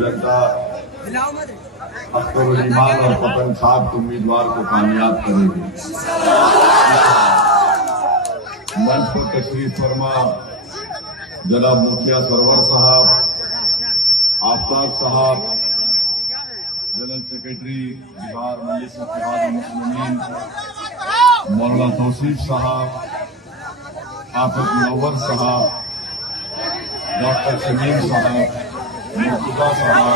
जनता अख्तर ईमान और पतन साहब के उम्मीदवार को कामयाब करेगी। मंच पर तशरीफ फरमा जनाब मुखिया सरवर साहब, आफ्ताब साहब, जनरल सेक्रेटरी बिहार मजलिस इत्तेहाद मुस्लिमीन मौलाना तौसीफ साहब, हाफिज मुनव्वर साहब, डॉक्टर शमीम साहब, मुर्तजा साहब,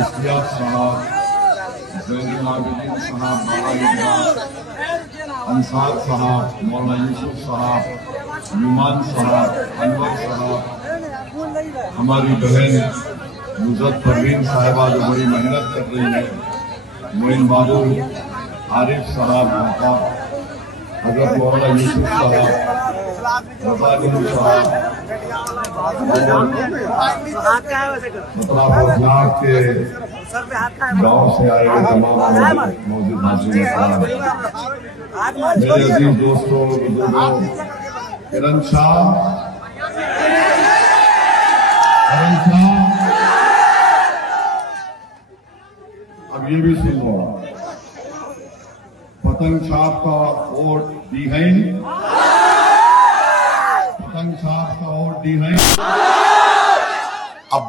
इश्तियाक साहब, जैनुल आबिदीन साहब, अंसार साहब, मौलाना यूसुफ साहब, नुमान साहब, अनवर साहब, हमारी बहन नुज़रत परवीन साहिबा जो बड़ी मेहनत कर रही है, मोइन बाबू, आरिफ साहब, हजरत मौलाना यूसुफ साहब, रज़ाकुल साहब, मतलब के गांव से आए हुए तमाम मौजूद हाजिरीन साहब, मेरे अजीज दोस्तों, बुजुर्गों, किरण शाह, अब ये भी सुन लो, पतंग छाप का वोट दी है, पतंग छाप का वोट दी है। अब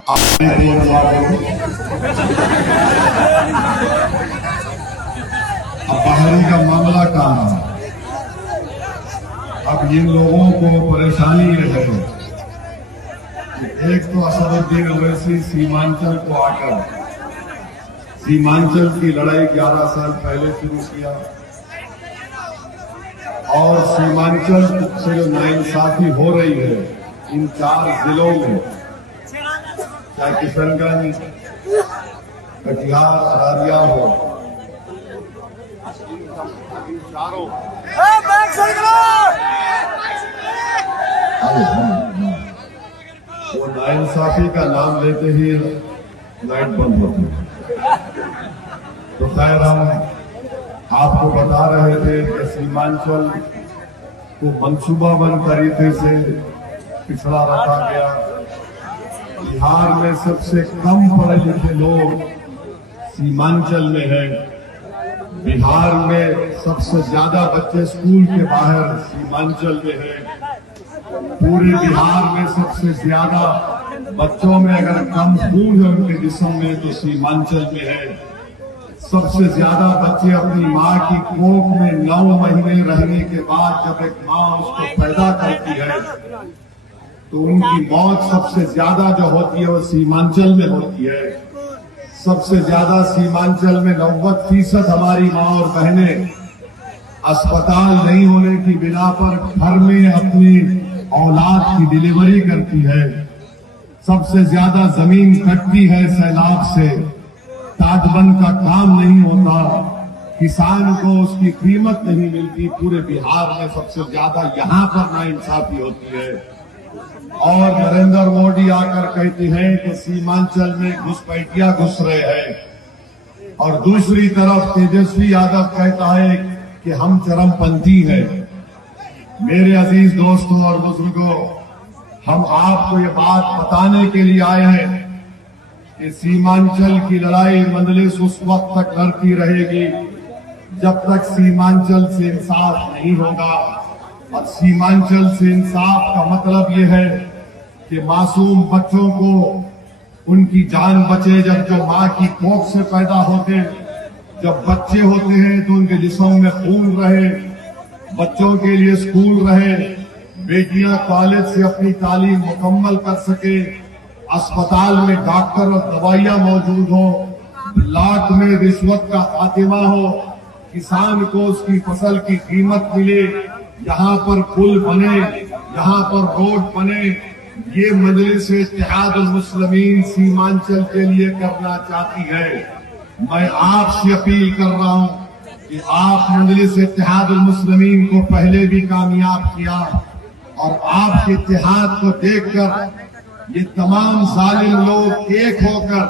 बाहरी का मामला कहाँ है? अब इन लोगों को परेशानी ये है, एक तो असदुद्दीन ओवैसी सीमांचल को आकर सीमांचल की लड़ाई 11 साल पहले शुरू किया और सीमांचल से जो नाइंसाफी हो रही है इन 4 जिलों में, चाहे किशनगंज, कटिहार, अरारिया हो, वो नाइंसाफी का नाम लेते ही लाइट बंद होती है। तो खैर हम आपको बता रहे थे कि सीमांचल को मंसूबाबंद तरीके से पिछड़ा रखा गया। बिहार में सबसे कम पढ़े लिखे लोग सीमांचल में हैं। बिहार में सबसे ज्यादा बच्चे स्कूल के बाहर सीमांचल में हैं। पूरे बिहार में सबसे ज्यादा बच्चों में अगर कम खून है उनके जिस्म में तो सीमांचल में है। सबसे ज्यादा बच्चे अपनी माँ की कोख में 9 महीने रहने के बाद जब एक माँ उसको पैदा करती है तो उनकी मौत सबसे ज्यादा जो होती है वो सीमांचल में होती है। सबसे ज्यादा सीमांचल में 90% हमारी माँ और बहनें अस्पताल नहीं होने की बिना पर घर में अपनी औलाद की डिलीवरी करती है। सबसे ज्यादा जमीन कटती है सैलाब से, ताजबंद का काम नहीं होता, किसान को उसकी कीमत नहीं मिलती। पूरे बिहार में सबसे ज्यादा यहाँ पर नाइंसाफी होती है। और नरेंद्र मोदी आकर कहते हैं कि सीमांचल में घुसपैठिया घुस रहे हैं और दूसरी तरफ तेजस्वी यादव कहता है कि हम चरमपंथी हैं। मेरे अजीज दोस्तों और बुजुर्गों, हम आपको ये बात बताने के लिए आए हैं कि सीमांचल की लड़ाई मजलिस उस वक्त तक लड़ती रहेगी जब तक सीमांचल से इंसाफ नहीं होगा। और सीमांचल से इंसाफ का मतलब ये है कि मासूम बच्चों को उनकी जान बचे। जब जो माँ की कोख से पैदा होते, जब बच्चे होते हैं तो उनके जिस्म में खून रहे, बच्चों के लिए स्कूल रहे, बेटियां कॉलेज से अपनी तालीम मुकम्मल कर सके, अस्पताल में डॉक्टर और दवाइयां मौजूद हो, ब्लॉक में रिश्वत का खात्मा हो, किसान को उसकी फसल की कीमत मिले, यहाँ पर पुल बने, यहाँ पर रोड बने। ये मजलिस इत्तेहाद मुस्लिमीन सीमांचल के लिए करना चाहती है। मैं आपसे अपील कर रहा हूँ कि आप मजलिस इत्तेहाद मुस्लिमीन को पहले भी कामयाब किया और आपके इत्तेहाद को देखकर ये तमाम जालिम लोग एक होकर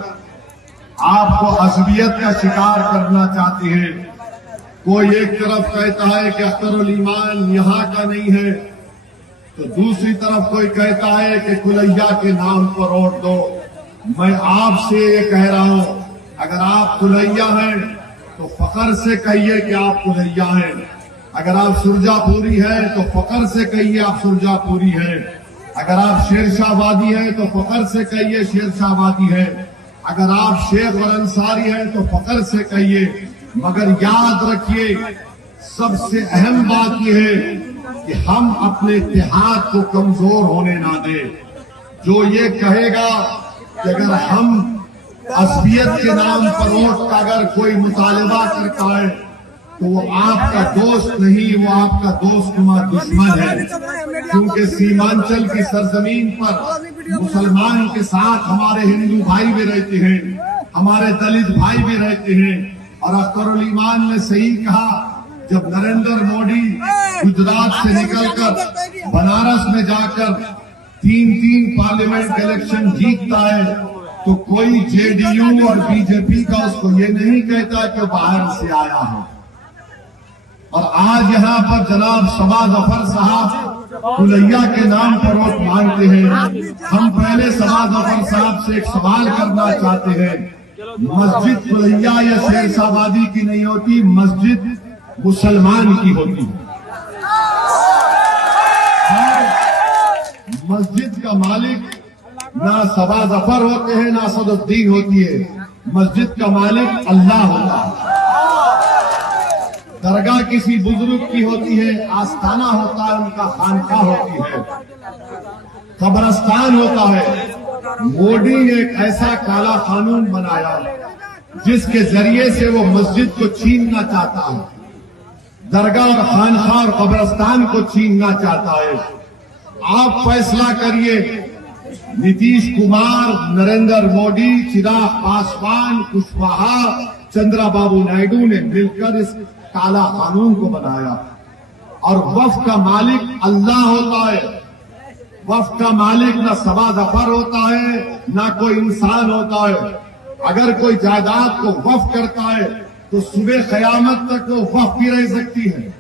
आपको असबियत का शिकार करना चाहते हैं। कोई एक तरफ कहता है कि अख्तरुल ईमान यहाँ का नहीं है, तो दूसरी तरफ कोई कहता है कि कुलैया के नाम पर वोट दो। मैं आपसे ये कह रहा हूं, अगर आप कुलैया हैं तो फख्र से कहिए कि आप कुलैया हैं। अगर आप सुरजापुरी हैं तो फख्र से कहिए आप सुरजापुरी हैं। अगर आप शेरशाहवादी हैं तो फख्र से कहिए शेरशाहवादी हैं। अगर आप शेख और अंसारी हैं तो फख्र से कहिए। मगर याद रखिए, सबसे अहम बात यह है कि हम अपने इत्तेहाद को कमजोर होने ना दें। जो ये कहेगा कि अगर हम असबियत के नाम पर वोट का अगर कोई मुतालबा करता है तो वो आपका दोस्त नहीं, वो आपका दोस्तनुमा दुश्मन है। क्योंकि सीमांचल की सरजमीन पर मुसलमान के साथ हमारे हिंदू भाई भी रहते हैं, हमारे दलित भाई भी रहते हैं। और अख्तरुल ईमान ने सही कहा, जब नरेंद्र मोदी गुजरात से निकलकर बनारस में जाकर 3 पार्लियामेंट इलेक्शन जीतता है तो कोई जेडीयू और बीजेपी का उसको ये नहीं कहता कि बाहर से आया है। और आज यहाँ पर जनाब सबा जफर साहब कुलैया के नाम पर वोट मांगते हैं। हम पहले सबा जफर साहब से एक सवाल करना चाहते हैं, मस्जिद कुलैया या शेरशाहवादी की नहीं होती, मस्जिद मुसलमान की होती है। मस्जिद का मालिक ना सबा जफर होते हैं ना असदुद्दीन होती है, मस्जिद का मालिक अल्लाह होता है। दरगाह किसी बुजुर्ग की होती है, आस्थाना होता है, उनका खानका होती है, कब्रस्तान होता है। मोदी ने एक ऐसा काला कानून बनाया जिसके जरिए से वो मस्जिद को छीनना चाहता है, दरगाह और खानखा और कब्रस्तान को छीनना चाहता है। आप फैसला करिए, नीतीश कुमार, नरेंद्र मोदी, चिराग पासवान, कुशवाहा, चंद्रबाबू नायडू ने मिलकर इस काला कानून को बनाया। और वक्फ का मालिक अल्लाह होता है। वक्फ का मालिक ना सबा जफर होता है ना कोई इंसान होता है। अगर कोई जायदाद को वक्फ करता है तो सुबह कयामत तक वो वक्फ भी रह सकती है।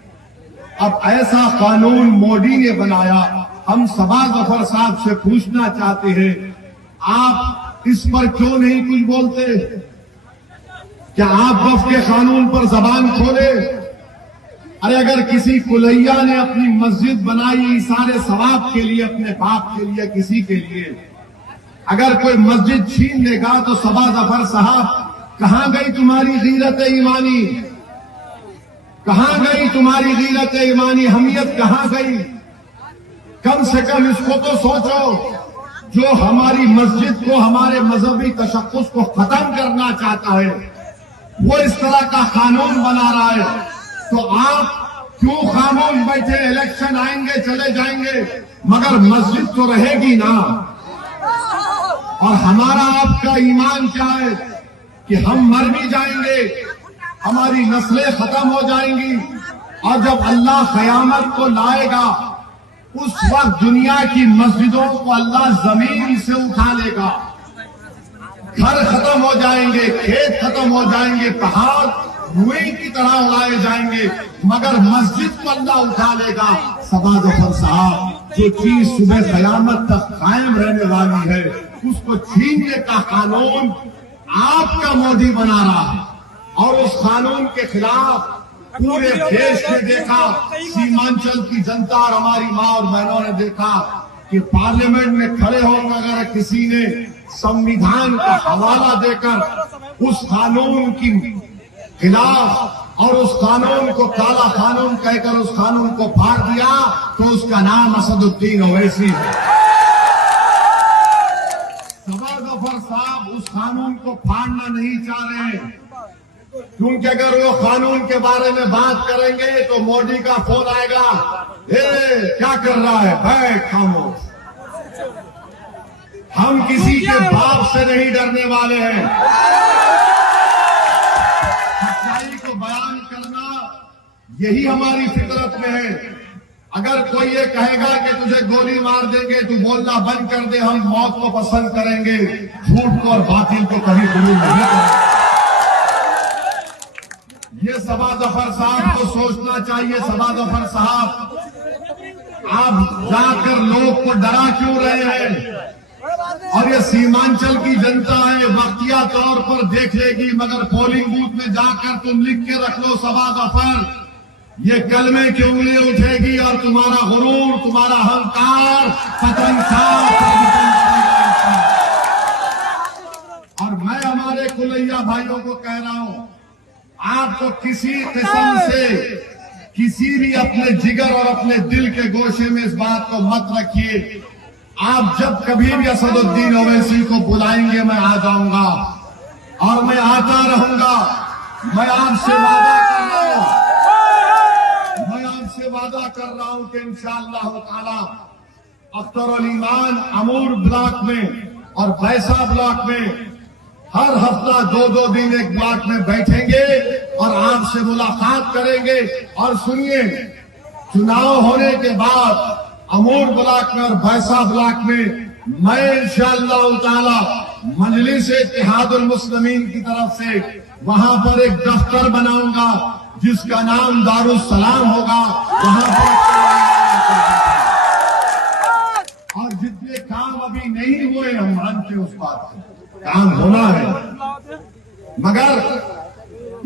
अब ऐसा कानून मोदी ने बनाया। हम सबा जफर साहब से पूछना चाहते हैं, आप इस पर क्यों नहीं कुछ बोलते? क्या आप वक्फ के कानून पर जबान खोले? अरे अगर किसी कुलैया ने अपनी मस्जिद बनाई सारे सवाब के लिए, अपने बाप के लिए, किसी के लिए, अगर कोई मस्जिद छीन लेगा तो सबा जफर साहब, कहां गई तुम्हारी गीरत ईमानी? कहां गई तुम्हारी गीरत ईमानी? हमियत कहां गई? कम से कम इसको तो सोचो, जो हमारी मस्जिद को, हमारे मजहबी तशक्कुस को खत्म करना चाहता है, वो इस तरह का कानून बना रहा है, तो आप क्यों खामोश बैठे? इलेक्शन आएंगे, चले जाएंगे, मगर मस्जिद तो रहेगी ना। और हमारा आपका ईमान क्या है कि हम मर भी जाएंगे, हमारी नस्लें खत्म हो जाएंगी, और जब अल्लाह कयामत को लाएगा उस वक्त दुनिया की मस्जिदों को अल्लाह जमीन से उठा लेगा। घर खत्म हो जाएंगे, खेत खत्म हो जाएंगे, पहाड़ रुई की तरह उड़ाए जाएंगे, मगर मस्जिद को अल्लाह उठा लेगा। सबा जफर साहब, जो चीज सुबह कयामत तक कायम रहने वाली है, उसको छीनने का कानून आपका मोदी बना रहा है। और उस कानून के खिलाफ पूरे देश ने देखा, सीमांचल की जनता और हमारी माँ और बहनों ने देखा कि पार्लियामेंट में खड़े होकर अगर किसी ने संविधान का हवाला देकर उस कानून की खिलाफ और उस कानून को काला कानून कहकर उस कानून को फाड़ दिया, तो उसका नाम असदुद्दीन ओवैसी है। सबा जफर साहब उस कानून को फाड़ना नहीं चाह रहे हैं, क्योंकि अगर वो कानून के बारे में बात करेंगे तो मोदी का फोन आएगा, क्या कर रहा है, बैठ खामोश। हम किसी के बाप से नहीं डरने वाले हैं। सच्चाई को बयान करना यही हमारी फितरत में है। अगर कोई ये कहेगा कि तुझे गोली मार देंगे, तू बोलना बंद कर दे, हम मौत को पसंद करेंगे, झूठ को और बातिल को कभी कबूल नहीं करेंगे। ये सबा जफर साहब को सोचना चाहिए। सबा जफर साहब, आप जाकर लोग को डरा क्यों रहे हैं? और ये सीमांचल की जनता है, वक्तिया तौर पर देख लेगी, मगर पोलिंग बूथ में जाकर तुम लिख के रख लो सबा जफर, ये कलमे की उंगली उठेगी और तुम्हारा गुरूर, तुम्हारा अहंकार पतंग और मैं हमारे कुलैया भाइयों को कह रहा हूं, आपको किसी किस्म से किसी भी अपने जिगर और अपने दिल के गोशे में इस बात को मत रखिए। आप जब कभी भी असदुद्दीन ओवैसी को बुलाएंगे मैं आ जाऊंगा और मैं आता रहूंगा। मैं आपसे वादा कर रहा हूं कि इंशाअल्लाह ताला अख्तर ईमान अमूर ब्लॉक में और बैसा ब्लॉक में हर हफ्ता 2-2 दिन एक ब्लॉक में बैठेंगे और आपसे मुलाकात करेंगे। और सुनिए, चुनाव होने के बाद अमूर ब्लॉक में और बैसा ब्लॉक में मैं इंशाअल्लाह ताला मजलिस इत्तेहादुल मुस्लिमीन की तरफ से वहां पर एक दफ्तर बनाऊंगा जिसका नाम दारुस सलाम होगा। वहां पर और जितने काम अभी नहीं हुए हम मानते उस बात से काम होना है, मगर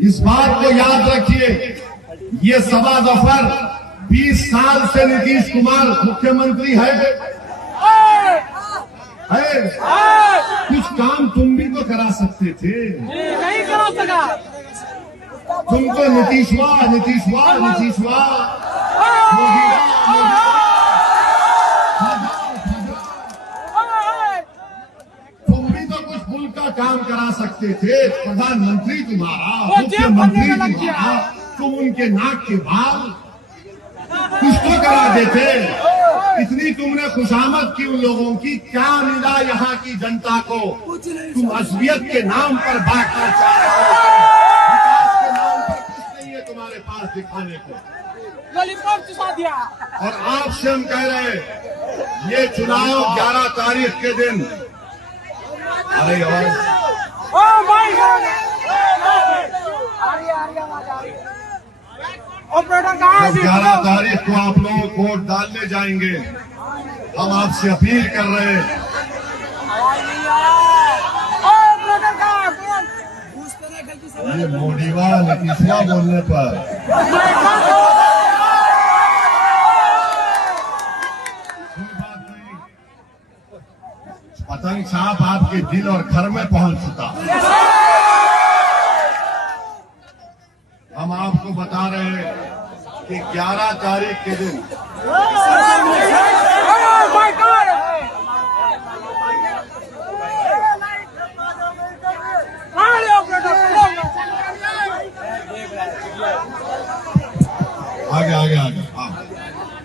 इस बात को याद रखिए, ये सबा जफर 20 साल से नीतीश कुमार मुख्यमंत्री है। कुछ काम तुम भी तो करा सकते थे, नहीं करा सका। तुम तो नीतीशवा तुम भी तो कुछ मुल्क का काम करा सकते थे। प्रधानमंत्री तुम्हारा, मुख्यमंत्री तुम्हारा, तुम उनके नाक के बाल कुछ तो करा देते। इतनी तुमने खुशामद की उन लोगों की, क्या मिला यहाँ की जनता को? तुम असबियत के नाम पर बांटना चाह रहे हो, विकास के नाम पर कुछ नहीं है तुम्हारे पास दिखाने को। लॉलीपॉप चुसा दिया। और आपसे हम कह रहे हैं, ये चुनाव 11 तारीख के दिन, अरे ऑपरेटर कहाँ है? 11 तारीख को आप लोग वोट डालने जाएंगे। हम आपसे अपील कर रहे हैं, ऑपरेटर कहाँ है? ये मोडीवा नीतीशवा बोलने पर पतंग साहब आपके दिल और घर में पहुंच चुका। हम आपको बता रहे हैं कि 11 तारीख के दिन आगे हाँ,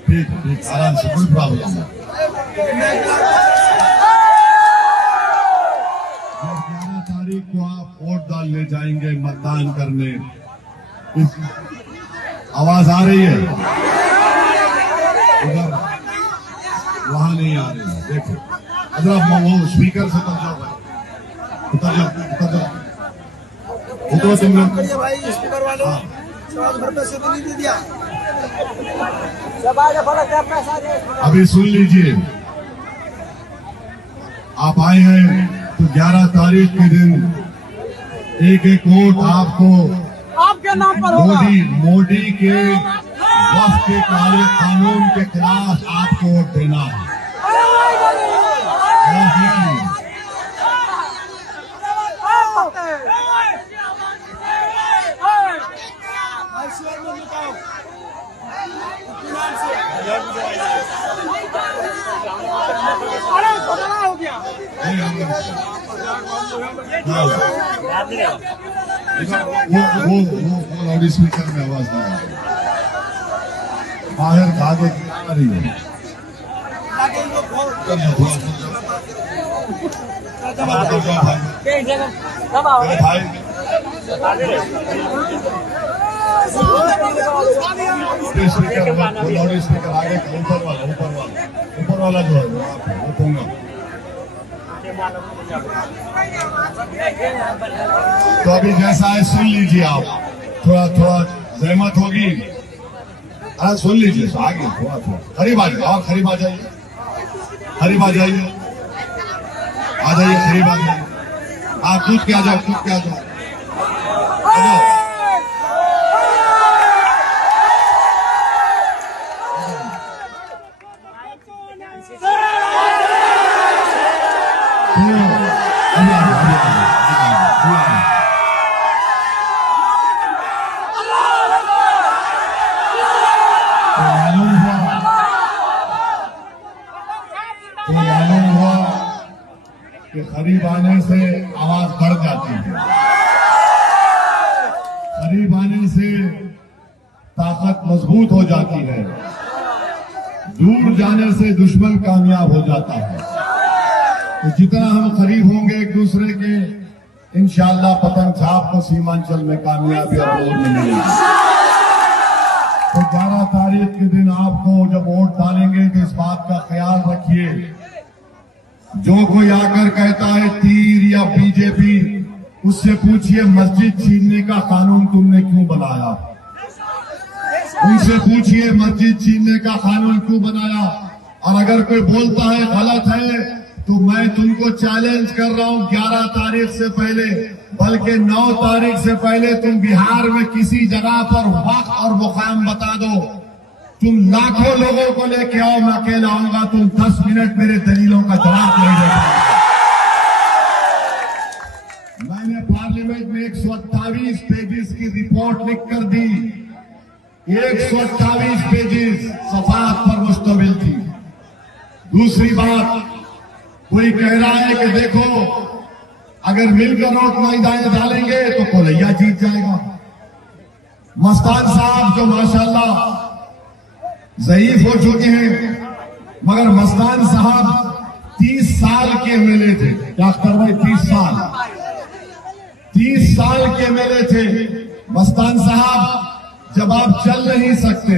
ठीक आराम से, कोई प्रॉब्लम नहीं। 11 तारीख को आप वोट डालने जाएंगे, मतदान करने। आवाज आ रही है? उधर वहां नहीं आ रही है, देखो अगर वो स्पीकर से उतर जाओ, उतरो तुम लोग। अभी सुन लीजिए, आप आए हैं तो 11 तारीख के दिन एक वोट आपके नाम पर होगा। मोदी के वक्त के काले कानून के खिलाफ आपको वोट देना है। हो गया। वो लाउड स्पीकर में आवाज नहीं आ रही, बाहर आगे आ रही है। स्पीकर लाउड स्पीकर आगे ऊपर वाला जो है वो दूंगा। तो अभी जैसा है सुन लीजिए, आप थोड़ा सहमत होगी। सुन लीजिए, आगे थोड़ा करीब आ जाइए, और करीब आ जाइए, आ जाइए, करीब आ जाइए। आप कूद के आ जाओ, कूद के आ जाओ, आ जाओ। मालूम हुआ कि करीब आने से आवाज बढ़ जाती है, करीब आने से ताकत मजबूत हो जाती है, दूर जाने से दुश्मन कामयाब हो जाता है। तो जितना हम करीब होंगे एक दूसरे के, इंशाअल्लाह पतंग छाप को सीमांचल में कामयाबी और वोट मिलेगी। तो 11 तारीख के दिन आपको जब वोट डालेंगे तो इस बात का ख्याल रखिए, जो कोई आकर कहता है तीर या बीजेपी, उससे पूछिए मस्जिद छीनने का कानून तुमने क्यों बनाया। उनसे पूछिए मस्जिद छीनने का कानून क्यों बनाया। और अगर कोई बोलता है गलत है तो मैं तुमको चैलेंज कर रहा हूं, 11 तारीख से पहले बल्कि 9 तारीख से पहले तुम बिहार में किसी जगह पर वक्त और मुकाम बता दो, तुम लाखों लोगों को लेके आओ, मैं अकेला आऊंगा, तुम 10 मिनट मेरे दलीलों का जवाब नहीं दे पाओगे। मैंने पार्लियामेंट में 128 पेजेस की रिपोर्ट लिख कर दी, 128 पेजेस सफात पर मुश्तमिल थी। दूसरी बात, कोई कह रहा है कि देखो अगर मिलकर नोट मैदान डालेंगे तो कोलैया जीत जाएगा। मस्तान साहब जो माशाल्लाह ज़ईफ हो चुके हैं, मगर मस्तान साहब 30 साल के एमएलए थे। क्या अख्तर भाई 30 साल के एमएलए थे। मस्तान साहब जब आप चल नहीं सकते,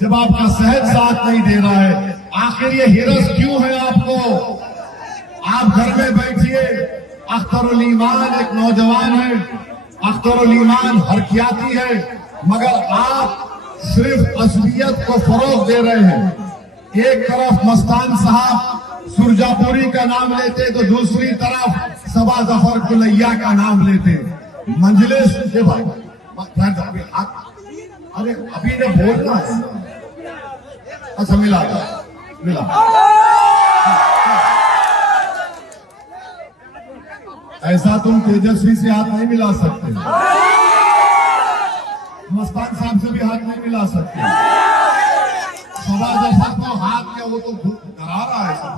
जब आपका सेहत साथ नहीं दे रहा है, आखिर ये हिरस क्यों है आपको? आप घर में बैठिए। अख्तरुल ईमान एक नौजवान है, अख्तरुल ईमान हरकियाती है, मगर आप सिर्फ असलियत को फरोग दे रहे हैं। एक तरफ मस्तान साहब सुरजापुरी का नाम लेते तो दूसरी तरफ सबा जफर कुलैया का नाम लेते। मंजलिस के भाई अरे अभी ने बोलना है। अच्छा मिला ऐसा तुम तेजस्वी से हाथ नहीं मिला सकते, मस्तान साहब से भी हाथ नहीं मिला सकते। सबा जफर को हाथ में वो तो करा रहा है सब।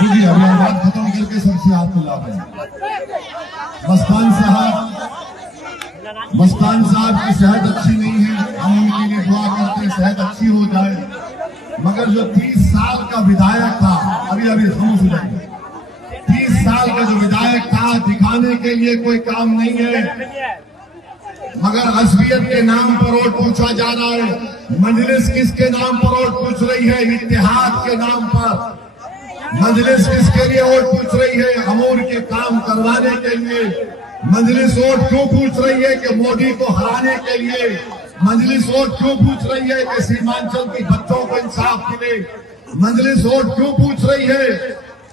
अभी बात खत्म करके सबसे हाथ मिला रहे हैं। मस्तान साहब की सेहत अच्छी नहीं है, हम उनके लिए दुआ करते हैं सेहत अच्छी हो जाए। मगर जो 30 साल का विधायक था, अभी खामोश हो जाएंगे, 30 साल का जो विधायक था, दिखाने के लिए कोई काम नहीं है, मगर असबियत के नाम पर वोट पूछा जा रहा है। मजलिस किसके नाम पर वोट पूछ रही है? इत्तेहाद के नाम पर। मजलिस किसके लिए वोट पूछ रही है? अमूर के काम करवाने के लिए। मजलिस वोट क्यों पूछ रही है? कि मोदी को हराने के लिए। मजलिस वोट क्यों पूछ रही है? कि सीमांचल के बच्चों को इंसाफ मिले। मजलिस वोट क्यों पूछ रही है?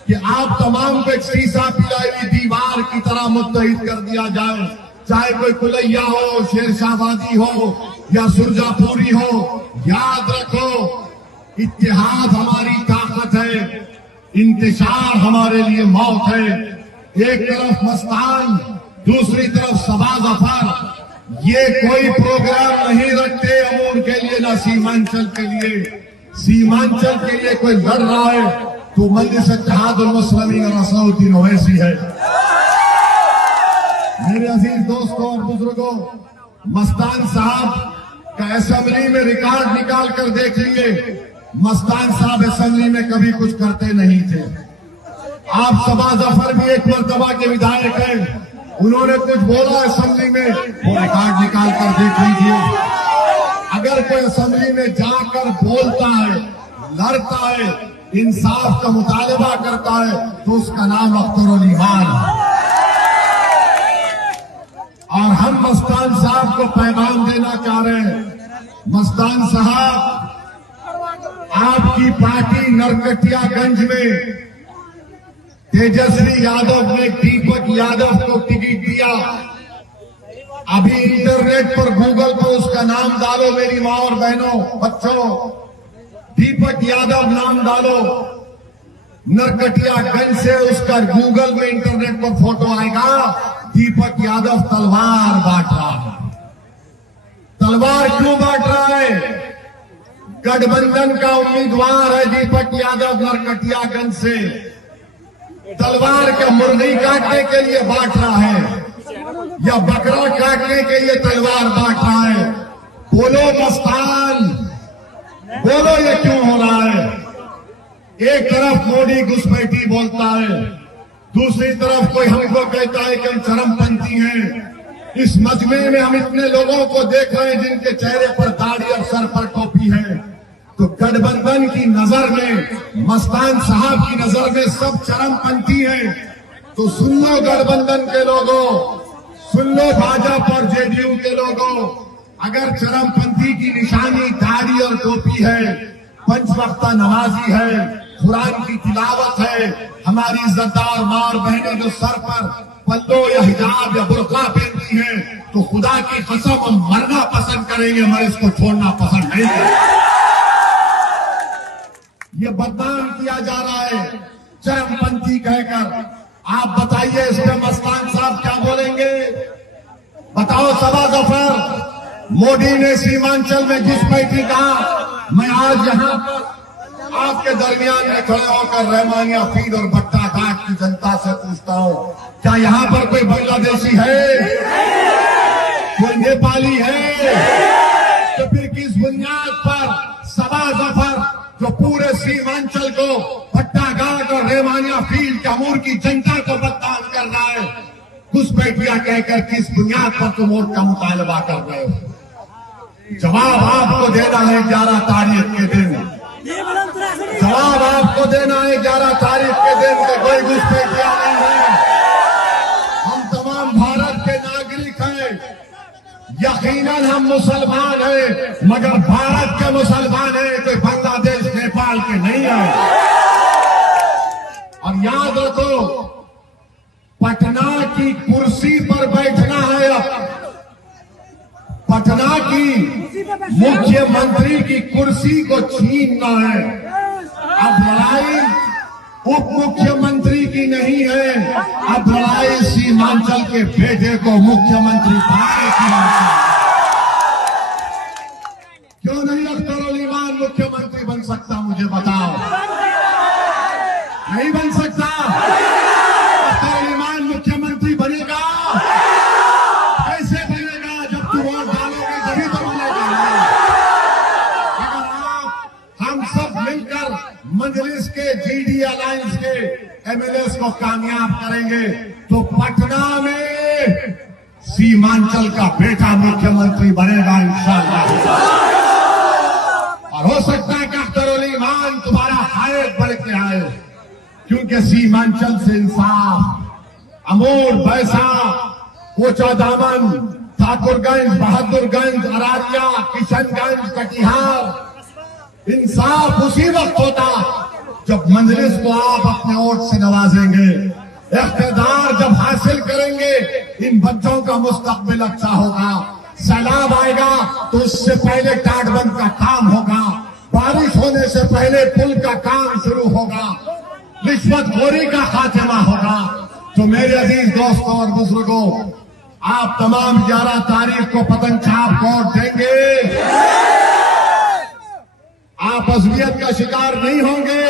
कि आप तमाम को एक शीशा पिलाई हुई दीवार की तरह मुत्तहिद कर दिया जाए, चाहे कोई कुलैया हो, शेरशाहबादी हो या सुरजापुरी हो। याद रखो, इत्तेहाद हमारी ताकत है, इंतशार हमारे लिए मौत है। एक तरफ मस्तान, दूसरी तरफ सबा जफर। ये कोई प्रोग्राम नहीं रखते अमूर के लिए, ना सीमांचल के लिए। सीमांचल के लिए कोई लड़ रहा है तो मजलिस इत्तेहादुल मुस्लिमीन और असदुद्दीन ओवैसी है। मेरे अजीज दोस्तों और बुजुर्गों, मस्तान साहब का असेंबली में रिकॉर्ड निकाल कर देख लिए। मस्तान साहब असेंबली में कभी कुछ करते नहीं थे। आप सबा जफर भी एक मर्तबा के विधायक हैं, उन्होंने कुछ बोला असेंबली में, वो रिकॉर्ड निकाल कर देख लीजिए। अगर कोई असेंबली में जाकर बोलता है, लड़ता है, इंसाफ का मुतालबा करता है, तो उसका नाम अख्तरुल ईमान है। और हम मस्तान साहब को पैगाम देना चाह रहे हैं। मस्तान साहब, आपकी पार्टी नरकटियागंज में तेजस्वी यादव ने दीपक यादव को टिकट दिया। अभी इंटरनेट पर गूगल पर उसका नाम डालो, मेरी माँ और बहनों, बच्चों, दीपक यादव नाम डालो। नरकटियागंज से उसका गूगल में इंटरनेट पर फोटो आएगा। दीपक यादव तलवार बांट रहा है। तलवार क्यों बांट रहा है? गठबंधन का उम्मीदवार है दीपक यादव नरकटियागंज से। तलवार का मुर्गी काटने के लिए बांट रहा है या बकरा काटने के लिए तलवार बांट रहा है? बोलो मस्तान, बोलो ये क्यों हो रहा है? एक तरफ मोदी घुसपैठी बोलता है, दूसरी तरफ कोई हमको कहता है कि हम चरमपंथी हैं। इस मजमे में हम इतने लोगों को देख रहे हैं जिनके चेहरे पर दाढ़ी और सर पर टोपी है। तो गठबंधन की नजर में, मस्तान साहब की नजर में सब चरमपंथी हैं। तो सुन लो गठबंधन के लोगों, सुन लो भाजपा और जेडीयू के लोगों, अगर चरमपंथी की निशानी दाढ़ी और टोपी है, पंचवक्ता नमाजी है, कुरान की तिलावत है, हमारी इज्जतदार माँ और बहनें जो सर पर पल्लो या हिजाब या बुर्का पहनती हैं, तो खुदा की कसम हम मरना पसंद करेंगे, मगर इसको छोड़ना पसंद नहीं करेंगे। ये बदनाम किया जा रहा है चरमपंथी कहकर। आप बताइए इस पर मस्तान साहब क्या बोलेंगे? बताओ सबा जफर, मोदी ने सीमांचल में घुसपैठी कहा। मैं आज यहाँ पर आपके दरमियान में खड़े होकर रहमानिया फीड और भट्टा घाट की जनता से पूछता हूँ, क्या यहाँ पर कोई बांग्लादेशी है? कोई नेपाली है? तो फिर किस बुनियाद पर सबा जफर जो पूरे सीमांचल को, भट्टा घाट और रहमानिया फील्ड कैमूर की जनता को बदनाम कर रहा है? घुसपैठिया कहकर किस बुनियाद पर तुम वोट का मुतालबा कर रहे हो? जवाब आपको देना है 11 तारीख के दिन। जवाब आपको देना है 11 तारीख के दिन कि कोई घुसपैठिया नहीं है। हम तमाम भारत के नागरिक हैं, यकीनन हम मुसलमान हैं, मगर भारत के मुसलमान हैं, कोई बांग्लादेश नेपाल के नहीं है। और याद रखो, पटना की कुर्सी पर बैठना है। अब पटना की मुख्यमंत्री की कुर्सी को छीनना है। अब लड़ाई उप मुख्यमंत्री की नहीं है, अब लड़ाई सीमांचल के बेटे को मुख्यमंत्री बनाने की है। क्यों नहीं अख्तर अली खान मुख्यमंत्री बन सकता? मुझे बताओ, नहीं बन सकता? अख्तर अली खान मुख्यमंत्री बनेगा? कैसे बनेगा? जब तुम वोट डालोगे तभी तो बनेगा। अगर आप, हम सब मिलकर मजलिस के, जीडी अलायंस के एमएलए को कामयाब करेंगे तो पटना में सीमांचल का बेटा मुख्यमंत्री बनेगा इंशाअल्लाह। और हो सकता है कि अख्तर अली खान तुम्हारा हायक बढ़ के आए, क्योंकि सीमांचल से इंसाफ, अमूर, बैसा, कोचा दामन, ठाकुरगंज, बहादुरगंज, अरारिया, किशनगंज, कटिहार, इंसाफ उसी वक्त होता जब मजलिस को आप अपने वोट से नवाजेंगे। इख्तिदार जब हासिल करेंगे, इन बच्चों का मुस्तकबिल अच्छा होगा। सैलाब आएगा तो उससे पहले टाटबंद का काम होगा, बारिश होने से पहले पुल का काम शुरू होगा, रिश्वतखोरी का खात्मा होगा। तो मेरे अजीज दोस्तों और बुजुर्गों, आप तमाम 11 तारीख को पतंग छाप वोट देंगे। आप अज़लियत का शिकार नहीं होंगे।